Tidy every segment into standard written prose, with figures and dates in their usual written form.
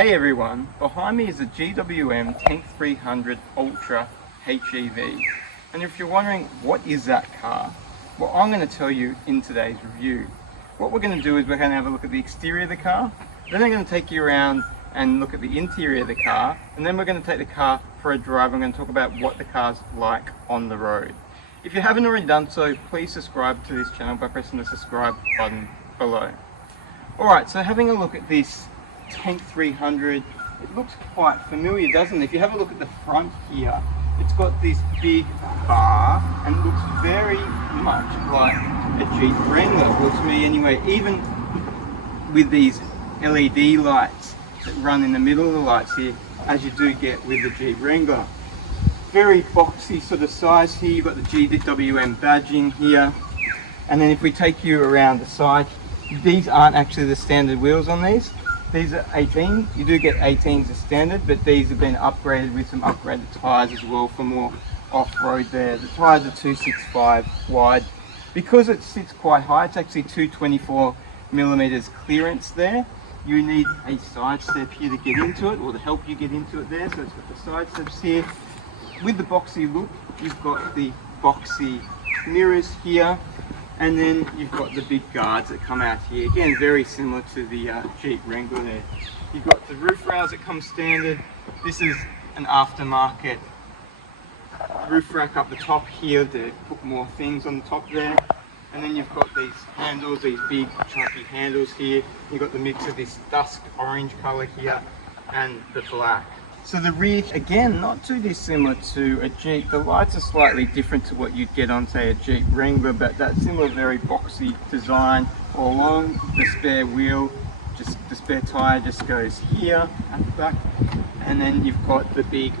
Hey everyone, behind me is a GWM Tank 300 Ultra HEV. And if you're wondering what is that car, well, I'm going to tell you in today's review. What we're going to do is we're going to have a look at the exterior of the car, then I'm going to take you around and look at the interior of the car, and then we're going to take the car for a drive. I'm going to talk about what the car's like on the road. If you haven't already done so, please subscribe to this channel by pressing the subscribe button below. Alright, so having a look at this Tank 300, it looks quite familiar, doesn't it? If you have a look at the front here, it's got this big bar and it looks very much like a Jeep Wrangler, looks to me anyway, even with these LED lights that run in the middle of the lights here, as you do get with the Jeep Wrangler. Very boxy sort of size here. You've got the GWM badging here, and then if we take you around the side, these aren't actually the standard wheels on these. These are 18. You do get 18s as standard, but these have been upgraded with some upgraded tyres as well for more off-road there. The tyres are 265 wide. Because it sits quite high, it's actually 224mm clearance there. You need a side step here to get into it, or to help you get into it there. So it's got the side steps here. With the boxy look, you've got the boxy mirrors here, and then you've got the big guards that come out here. Again, very similar to the Jeep Wrangler there. You've got the roof rails that come standard. This is an aftermarket roof rack up the top here to put more things on the top there. And then you've got these handles, these big chunky handles here. You've got the mix of this dusk orange color here and the black. So the rear, again, not too dissimilar to a Jeep. The lights are slightly different to what you'd get on, say, a Jeep Wrangler, but that similar very boxy design all along. The spare wheel, just the spare tire just goes here at the back, and then you've got the big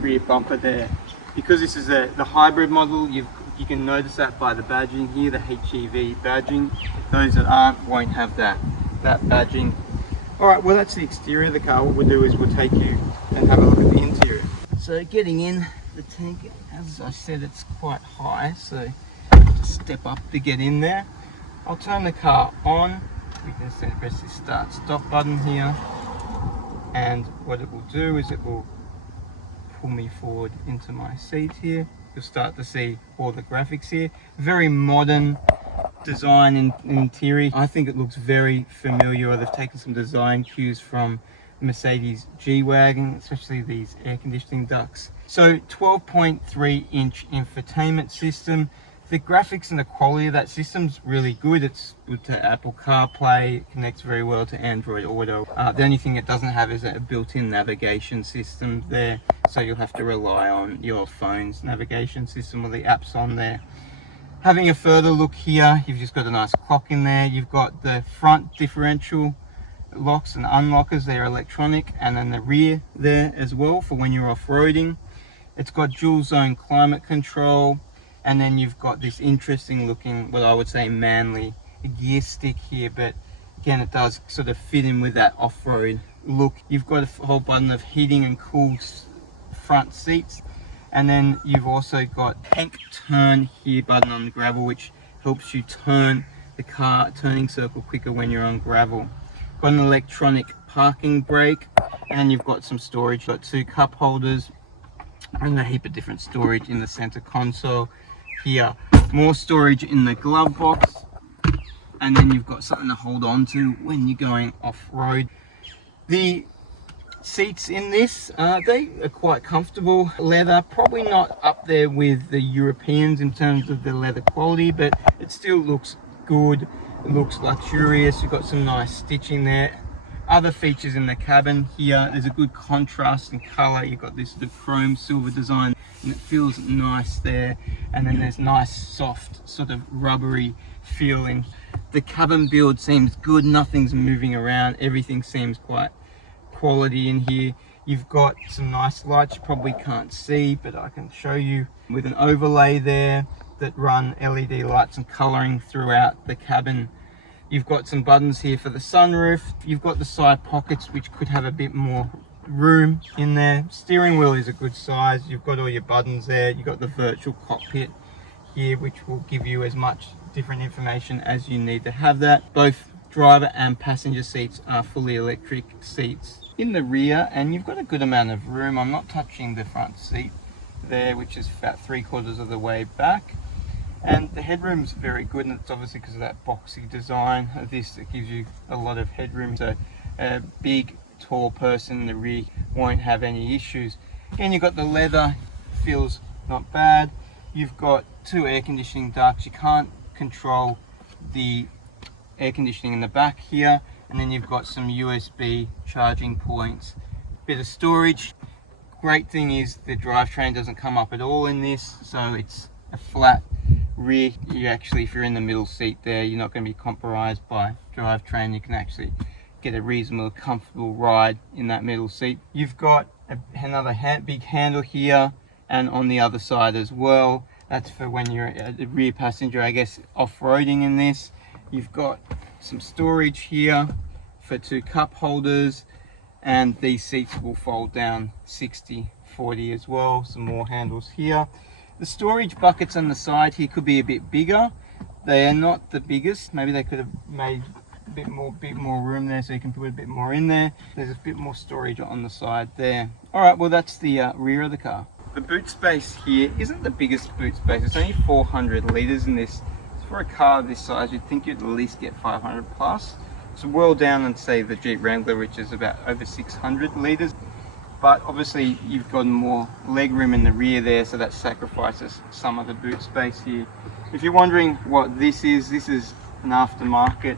rear bumper there. Because this is the hybrid model, you can notice that by the badging here, the HEV badging. Those that aren't won't have that badging. Alright, well that's the exterior of the car. What we'll do is we'll take you and have a look at the interior. So getting in the tank, as I said, it's quite high, so just step up to get in there. I'll turn the car on. We can just press the start stop button here, and what it will do is it will pull me forward into my seat here. You'll start to see all the graphics here. Very modern design in interior. I think it looks very familiar. They've taken some design cues from Mercedes G-Wagon, especially these air conditioning ducts. So 12.3 inch infotainment system. The graphics and the quality of that system's really good. It's good to Apple CarPlay. It connects very well to Android Auto. The only thing it doesn't have is a built-in navigation system there, so you'll have to rely on your phone's navigation system with the apps on there. Having a further look here, you've just got a nice clock in there. You've got the front differential locks and unlockers, they're electronic, and then the rear there as well for when you're off-roading. It's got dual zone climate control, and then you've got this interesting looking, well, I would say manly gear stick here, but again it does sort of fit in with that off-road look. You've got a whole button of heating and cool front seats, and then you've also got tank turn here button on the gravel, which helps you turn the car turning circle quicker when you're on gravel. Got an electronic parking brake, and you've got some storage. Got two cup holders and a heap of different storage in the center console here. More storage in the glove box, and then you've got something to hold on to when you're going off-road. The seats in this, they are quite comfortable. Leather, probably not up there with the Europeans in terms of the leather quality, but it still looks good. It looks luxurious. You've got some nice stitching there. Other features in the cabin here, there's a good contrast in color. You've got this sort of chrome silver design, and it feels nice there. And then there's nice soft sort of rubbery feeling. The cabin build seems good. Nothing's moving around. Everything seems quite quality in here. You've got some nice lights you probably can't see, but I can show you with an overlay there that run LED lights and coloring throughout the cabin. You've got some buttons here for the sunroof. You've got the side pockets, which could have a bit more room in there. Steering wheel is a good size. You've got all your buttons there. You've got the virtual cockpit here, which will give you as much different information as you need to have that. Both driver and passenger seats are fully electric seats. in the rear, and you've got a good amount of room. I'm not touching the front seat there, which is about 3/4 of the way back. And the headroom's very good, and it's obviously because of that boxy design of this that gives you a lot of headroom. So a big, tall person in the rear won't have any issues. Again, you've got the leather, feels not bad. You've got 2 air conditioning ducts. You can't control the air conditioning in the back here. And then you've got some USB charging points. Bit of storage. Great thing is the drivetrain doesn't come up at all in this, so it's a flat rear. You actually, if you're in the middle seat there, you're not going to be compromised by drivetrain. You can actually get a reasonable, comfortable ride in that middle seat. You've got another big handle here, and on the other side as well. That's for when you're a rear passenger, I guess, off-roading in this. You've got some storage here for 2 cup holders, and these seats will fold down 60/40 as well. Some more handles here. The storage buckets on the side here could be a bit bigger. They are not the biggest. Maybe they could have made a bit more room there, so you can put a bit more in there. There's a bit more storage on the side there. All right, well, that's the rear of the car. The boot space here isn't the biggest boot space. It's only 400 litres in this. For a car this size, you'd think you'd at least get 500 plus. So well down on, say, the Jeep Wrangler, which is about over 600 litres. But obviously you've got more leg room in the rear there, so that sacrifices some of the boot space here. If you're wondering what this is an aftermarket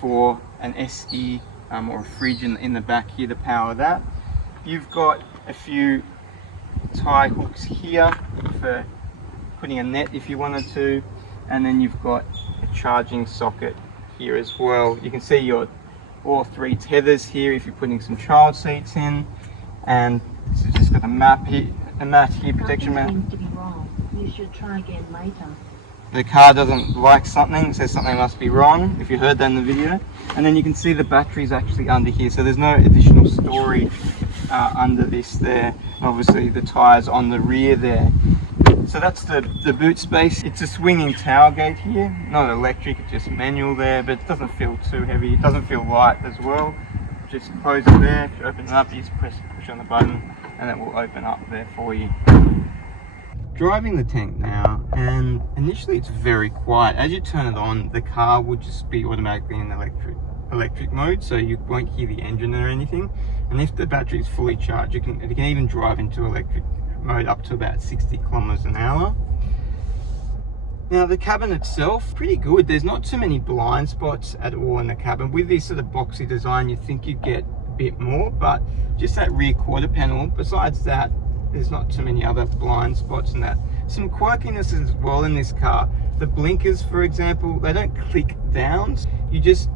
for an SE or a fridge in the back here to power that. You've got a few tie hooks here for putting a net if you wanted to, and then you've got a charging socket here as well. You can see your all 3 tethers here if you're putting some child seats in. And this has just got a mat here, protection mat. Seems to be wrong. You should try again later. The car doesn't like something, it says something must be wrong, if you heard that in the video. And then you can see the battery's actually under here, so there's no additional storage under this there. Obviously the tyres on the rear there. So that's the boot space. It's a swinging tailgate here, not electric, it's just manual there, but it doesn't feel too heavy. It doesn't feel light as well. Just close it there. If you open it up, you just push on the button and it will open up there for you. Driving the tank now, and initially it's very quiet. As you turn it on, the car will just be automatically in electric mode, so you won't hear the engine or anything. And if the battery is fully charged, it can even drive into electric mode up to about 60 kilometers an hour. Now the cabin itself, pretty good. There's not too many blind spots at all in the cabin. With this sort of boxy design, you'd think you'd get a bit more, but just that rear quarter panel, besides that, there's not too many other blind spots in that. Some quirkiness as well in this car. The blinkers, for example, they don't click down. You just,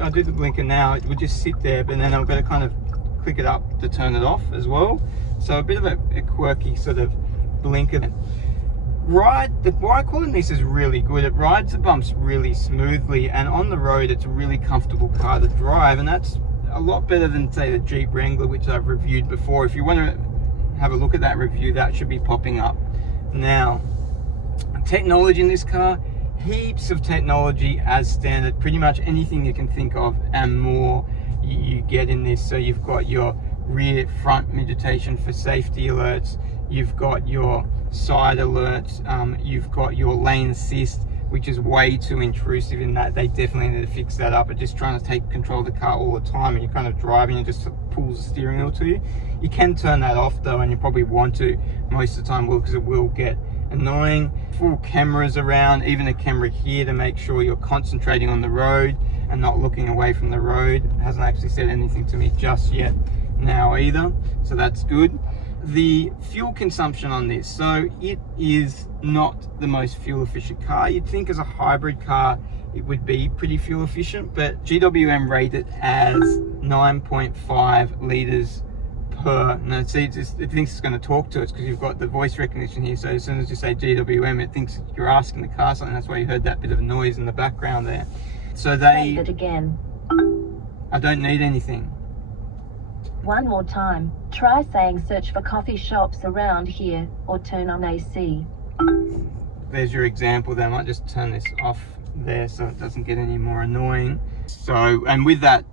I do the blinker now, it would just sit there, but then I've got to kind of click it up to turn it off as well. So a bit of a quirky sort of blinker. The ride quality in this is really good. It rides the bumps really smoothly, and on the road it's a really comfortable car to drive, and that's a lot better than, say, the Jeep Wrangler, which I've reviewed before. If you want to have a look at that review, that should be popping up now. Technology in this car, heaps of technology as standard. Pretty much anything you can think of and more you get in this. So you've got your rear front meditation for safety alerts, you've got your side alerts, you've got your lane assist, which is way too intrusive in that. They definitely need to fix that up. But just trying to take control of the car all the time and you're kind of driving and just pulls the steering wheel to you. You can turn that off though, and you probably want to most of the time, because it will get annoying. Full cameras around, even a camera here to make sure you're concentrating on the road and not looking away from the road. It hasn't actually said anything to me just yet now either, so that's good. The fuel consumption on this, so it is not the most fuel efficient car. You'd think as a hybrid car it would be pretty fuel efficient, but GWM rate it as 9.5 litres per. No, see, it thinks it's going to talk to us because you've got the voice recognition here, so as soon as you say GWM it thinks you're asking the car something. That's why you heard that bit of noise in the background there. So Say it again. I don't need anything. One more time. Try saying search for coffee shops around here or turn on AC. There's your example there. I might just turn this off there so it doesn't get any more annoying. So, and with that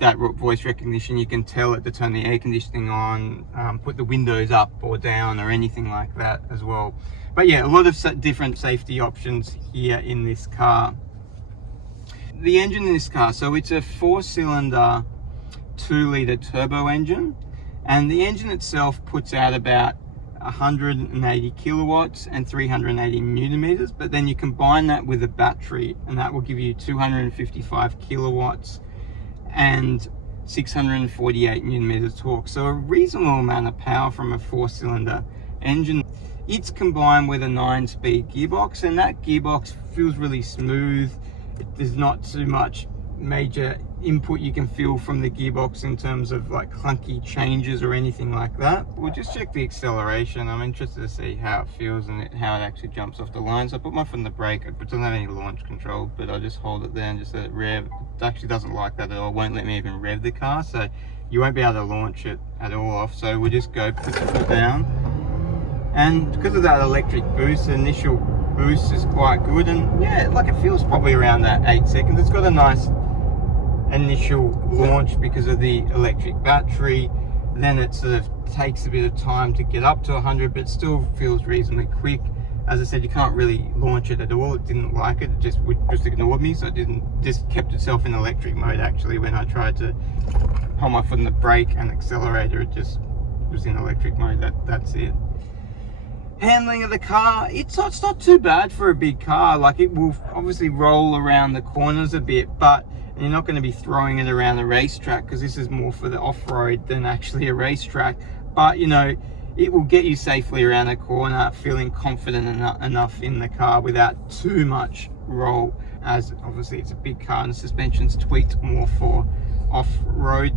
that voice recognition. You can tell it to turn the air conditioning on, put the windows up or down or anything like that as well. But yeah, a lot of different safety options here in this car. The engine in this car, so it's a 4-cylinder 2-litre turbo engine, and the engine itself puts out about 180 kilowatts and 380 newton meters, but then you combine that with a battery and that will give you 255 kilowatts and 648 newton meters torque. So a reasonable amount of power from a 4-cylinder engine. It's combined with a 9-speed gearbox, and that gearbox feels really smooth. There's not too much major input you can feel from the gearbox in terms of like clunky changes or anything like that. We'll just check the acceleration. I'm interested to see how it feels and how it actually jumps off the line. So I put my foot on the brake. It doesn't have any launch control, but I just hold it there and just let it rev. It actually doesn't like that at all. It won't let me even rev the car, so you won't be able to launch it at all off. So we'll just go put the foot down, and because of that electric boost, the initial boost is quite good, and yeah, like it feels probably around that 8 seconds. It's got a nice initial launch because of the electric battery. Then it sort of takes a bit of time to get up to 100, but still feels reasonably quick. As I said, you can't really launch it at all. It didn't like it. It just ignored me, so it just kept itself in electric mode. Actually, when I tried to hold my foot on the brake and accelerator, it just was in electric mode. That's it. Handling of the car, it's not too bad for a big car. Like, it will obviously roll around the corners a bit, but you're not going to be throwing it around the racetrack, because this is more for the off-road than actually a racetrack. But you know, it will get you safely around the corner, feeling confident enough in the car without too much roll, as obviously it's a big car and the suspension's tweaked more for off-road.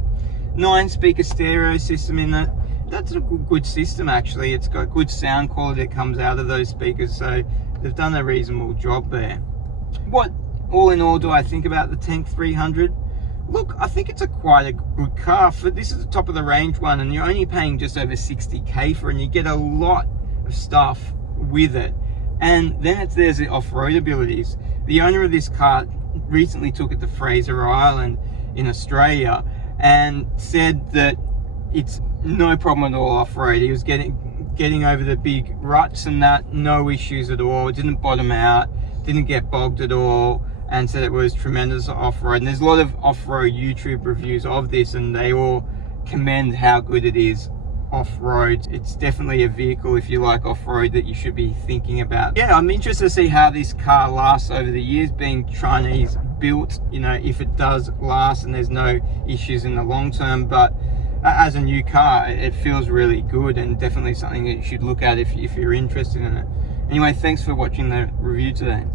9-speaker stereo system in it. That's a good system actually. It's got good sound quality that comes out of those speakers, so they've done a reasonable job there. What all in all do I think about the Tank 300? Look, I think it's quite a good car. For this is the top of the range one, and you're only paying just over 60k for it, and you get a lot of stuff with it. And then there's the off-road abilities. The owner of this car recently took it to Fraser Island in Australia and said that it's no problem at all off-road. He was getting over the big ruts and that, no issues at all. It didn't bottom out, didn't get bogged at all, and said it was tremendous off-road. And there's a lot of off-road YouTube reviews of this, and they all commend how good it is off-road. It's definitely a vehicle, if you like off-road, that you should be thinking about. Yeah, I'm interested to see how this car lasts over the years, being Chinese built, you know, if it does last and there's no issues in the long term. But as a new car, it feels really good, and definitely something that you should look at if you're interested in it. Anyway, thanks for watching the review today.